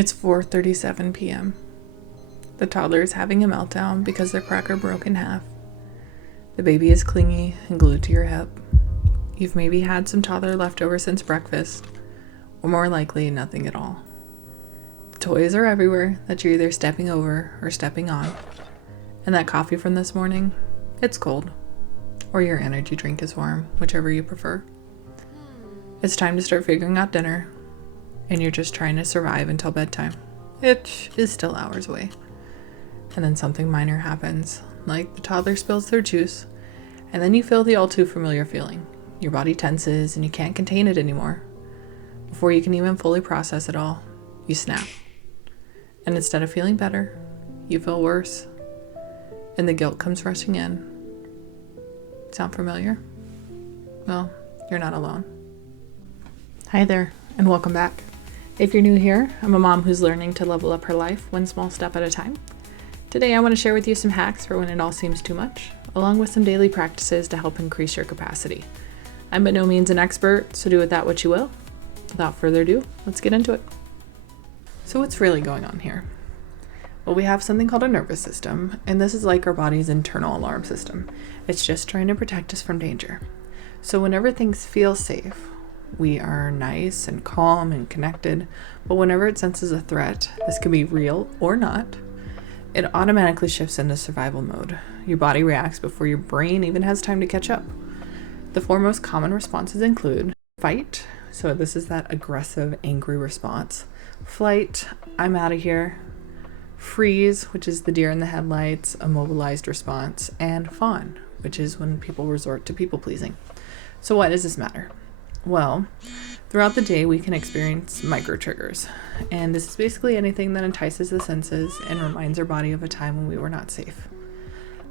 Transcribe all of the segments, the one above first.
It's 4:37 p.m. The toddler is having a meltdown because their cracker broke in half. The baby is clingy and glued to your hip. You've maybe had some toddler leftover since breakfast, or more likely, nothing at all. The toys are everywhere that you're either stepping over or stepping on. And that coffee from this morning, it's cold. Or your energy drink is warm, whichever you prefer. It's time to start figuring out dinner, and you're just trying to survive until bedtime, which is still hours away. And then something minor happens, like the toddler spills their juice, and then you feel the all too familiar feeling. Your body tenses and you can't contain it anymore. Before you can even fully process it all, you snap. And instead of feeling better, you feel worse. And the guilt comes rushing in. Sound familiar? Well, you're not alone. Hi there, and welcome back. If you're new here, I'm a mom who's learning to level up her life one small step at a time. Today I want to share with you some hacks for when it all seems too much, along with some daily practices to help increase your capacity. I'm by no means an expert, so do with that what you will. Without further ado, let's get into it. So what's really going on here? Well, we have something called a nervous system, and this is like our body's internal alarm system. It's just trying to protect us from danger. So whenever things feel safe, we are nice and calm and connected, but whenever it senses a threat, this could be real or not, it automatically shifts into survival mode. Your body reacts before your brain even has time to catch up. The four most common responses include fight, so this is that aggressive, angry response. Flight, I'm out of here. Freeze, which is the deer in the headlights, a mobilized response. And fawn, which is when people resort to people pleasing. So why does this matter? Well, throughout the day, we can experience micro triggers, and this is basically anything that entices the senses and reminds our body of a time when we were not safe.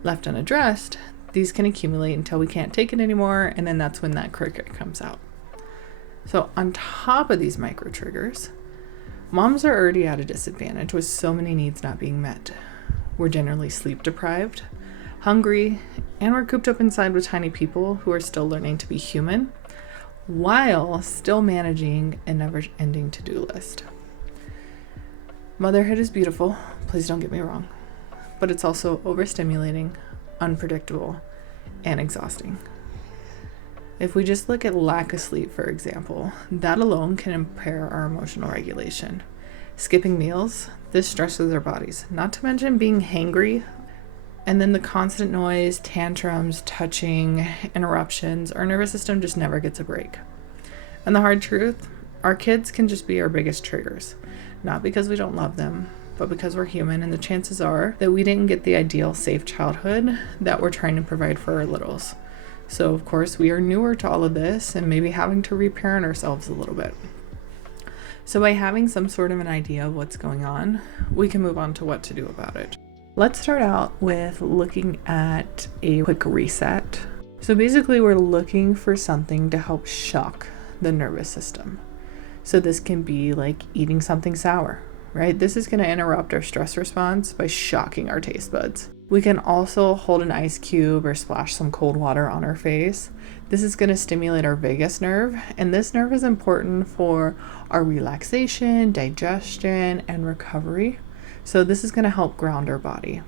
Left unaddressed, these can accumulate until we can't take it anymore, and then that's when that cricket comes out. So on top of these micro triggers, moms are already at a disadvantage with so many needs not being met. We're generally sleep deprived, hungry, and we're cooped up inside with tiny people who are still learning to be human, while still managing a never-ending to-do list. Motherhood is beautiful, please don't get me wrong, but it's also overstimulating, unpredictable, and exhausting. If we just look at lack of sleep, for example, that alone can impair our emotional regulation. Skipping meals, this stresses our bodies, not to mention being hangry. And then the constant noise, tantrums, touching, interruptions, our nervous system just never gets a break. And the hard truth, our kids can just be our biggest triggers. Not because we don't love them, but because we're human, and the chances are that we didn't get the ideal safe childhood that we're trying to provide for our littles. So of course we are newer to all of this and maybe having to reparent ourselves a little bit. So by having some sort of an idea of what's going on, we can move on to what to do about it. Let's start out with looking at a quick reset. So basically we're looking for something to help shock the nervous system. So this can be like eating something sour, right? This is going to interrupt our stress response by shocking our taste buds. We can also hold an ice cube or splash some cold water on our face. This is going to stimulate our vagus nerve, and this nerve is important for our relaxation, digestion, and recovery. So this is going to help ground our body.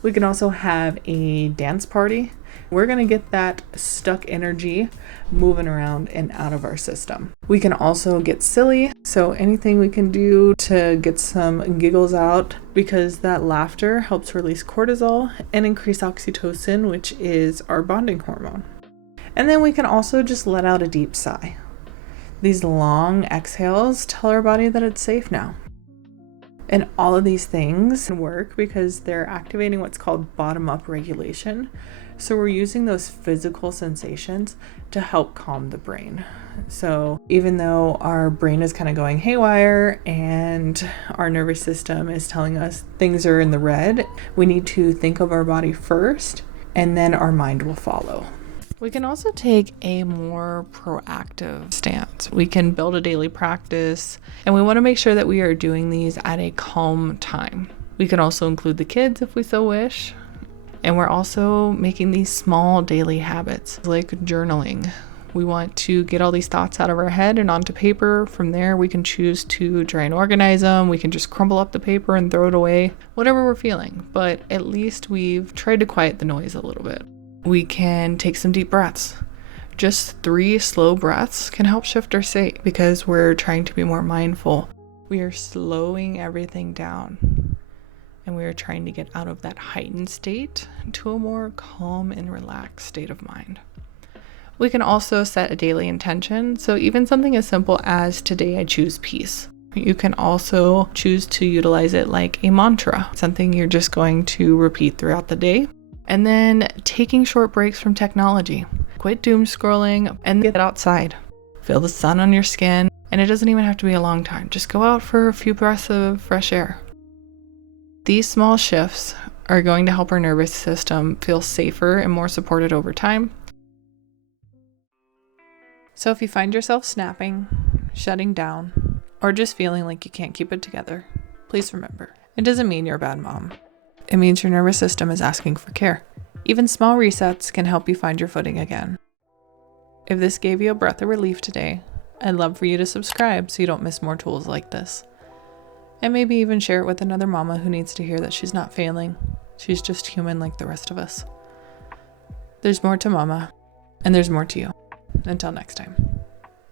We can also have a dance party. We're going to get that stuck energy moving around and out of our system. We can also get silly. So anything we can do to get some giggles out, because that laughter helps release cortisol and increase oxytocin, which is our bonding hormone. And then we can also just let out a deep sigh. These long exhales tell our body that it's safe now. And all of these things work because they're activating what's called bottom-up regulation. So we're using those physical sensations to help calm the brain. So even though our brain is kind of going haywire and our nervous system is telling us things are in the red, we need to think of our body first, and then our mind will follow. We can also take a more proactive stance. We can build a daily practice, and we want to make sure that we are doing these at a calm time. We can also include the kids if we so wish. And we're also making these small daily habits like journaling, We want to get all these thoughts out of our head and onto paper. From there, we can choose to try and organize them. We can just crumble up the paper and throw it away, whatever we're feeling. But at least we've tried to quiet the noise a little bit. We can take some deep breaths. Just 3 slow breaths can help shift our state because we're trying to be more mindful. We are slowing everything down and we are trying to get out of that heightened state to a more calm and relaxed state of mind. We can also set a daily intention. So even something as simple as today I choose peace. You can also choose to utilize it like a mantra, something you're just going to repeat throughout the day. And then taking short breaks from technology. Quit doom scrolling and get outside. Feel the sun on your skin. And it doesn't even have to be a long time. Just go out for a few breaths of fresh air. These small shifts are going to help our nervous system feel safer and more supported over time. So if you find yourself snapping, shutting down, or just feeling like you can't keep it together, please remember, it doesn't mean you're a bad mom. It means your nervous system is asking for care. Even small resets can help you find your footing again. If this gave you a breath of relief today, I'd love for you to subscribe so you don't miss more tools like this. And maybe even share it with another mama who needs to hear that she's not failing. She's just human like the rest of us. There's more to mama, and there's more to you. Until next time.